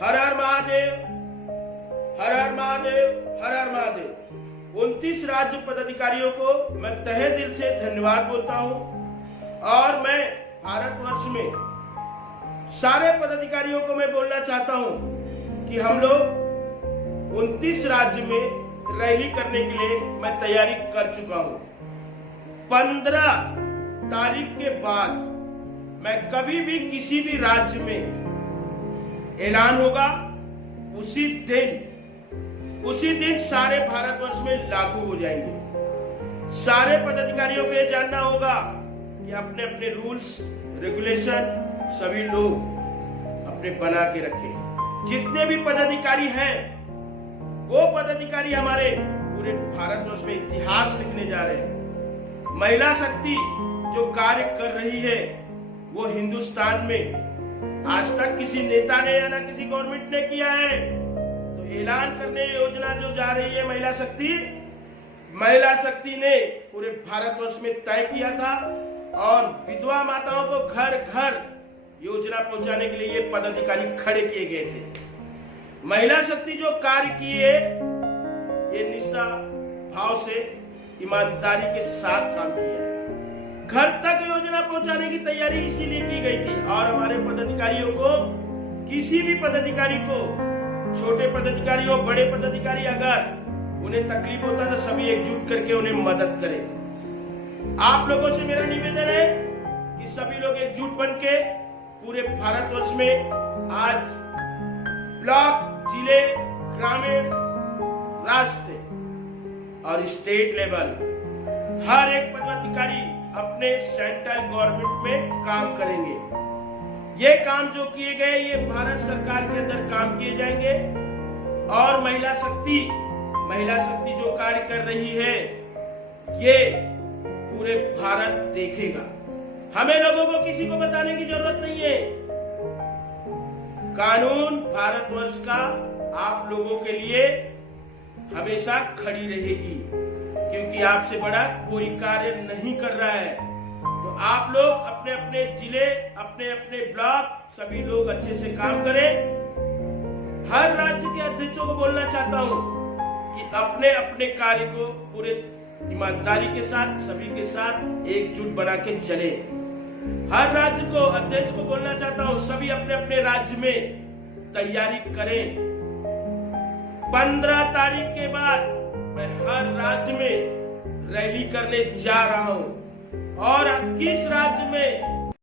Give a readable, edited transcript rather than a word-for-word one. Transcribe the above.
हर हर महादेव, हर हर महादेव, हर हर महादेव। 29 राज्य पदाधिकारियों को मैं तहे दिल से धन्यवाद बोलता हूं और मैं भारतवर्ष में सारे पदाधिकारियों को मैं बोलना चाहता हूं कि हम लोग 29 राज्य में रैली करने के लिए मैं तैयारी कर चुका हूं। 15 तारीख के बाद मैं कभी भी किसी भी राज्य में ऐलान होगा, उसी दिन सारे भारतवर्ष में लागू हो जाएंगे। सारे पदाधिकारियों को यह जानना होगा कि अपने अपने रूल्स रेगुलेशन सभी लोग अपने बना के रखें। जितने भी पदाधिकारी हैं वो पदाधिकारी हमारे पूरे भारतवर्ष में इतिहास लिखने जा रहे हैं। महिला शक्ति जो कार्य कर रही है वो हिंदुस्तान में आज तक किसी नेता ने या ना किसी गवर्नमेंट ने किया है। तो ऐलान करने योजना जो जा रही है महिला शक्ति ने पूरे भारतवर्ष में तय किया था और विधवा माताओं को घर घर योजना पहुंचाने के लिए ये पदाधिकारी खड़े किए गए थे। महिला शक्ति जो कार्य किए ये निष्ठा भाव से ईमानदारी के साथ काम किया है। घर तक योजना पहुंचाने की तैयारी इसीलिए की गई थी और हमारे पदाधिकारियों को, किसी भी पदाधिकारी को, छोटे पदाधिकारी हो बड़े पदाधिकारी, अगर उन्हें तकलीफ होता है तो सभी एकजुट करके उन्हें मदद करें। आप लोगों से मेरा निवेदन है कि सभी लोग एकजुट बनके पूरे भारतवर्ष में आज ब्लॉक, जिले, ग्रामीण, राष्ट्र और स्टेट लेवल हर एक पदाधिकारी अपने सेंट्रल गवर्नमेंट में काम करेंगे। ये काम जो किए गए ये भारत सरकार के अंदर काम किए जाएंगे और महिला शक्ति जो कार्य कर रही है ये पूरे भारत देखेगा। हमें लोगों को किसी को बताने की जरूरत नहीं है। कानून भारतवर्ष का आप लोगों के लिए हमेशा खड़ी रहेगी, क्योंकि आपसे बड़ा कोई कार्य नहीं कर रहा है। तो आप लोग अपने अपने जिले, अपने अपने ब्लॉक सभी लोग अच्छे से काम करें। हर राज्य के अध्यक्षों को बोलना चाहता हूं कि अपने अपने कार्य को पूरे ईमानदारी के साथ सभी के साथ एकजुट बना के चले। हर राज्य को अध्यक्ष को बोलना चाहता हूं सभी अपने अपने राज्य में तैयारी करें। 15 तारीख के बाद मैं हर राज्य में रैली करने जा रहा हूं और किस राज्य में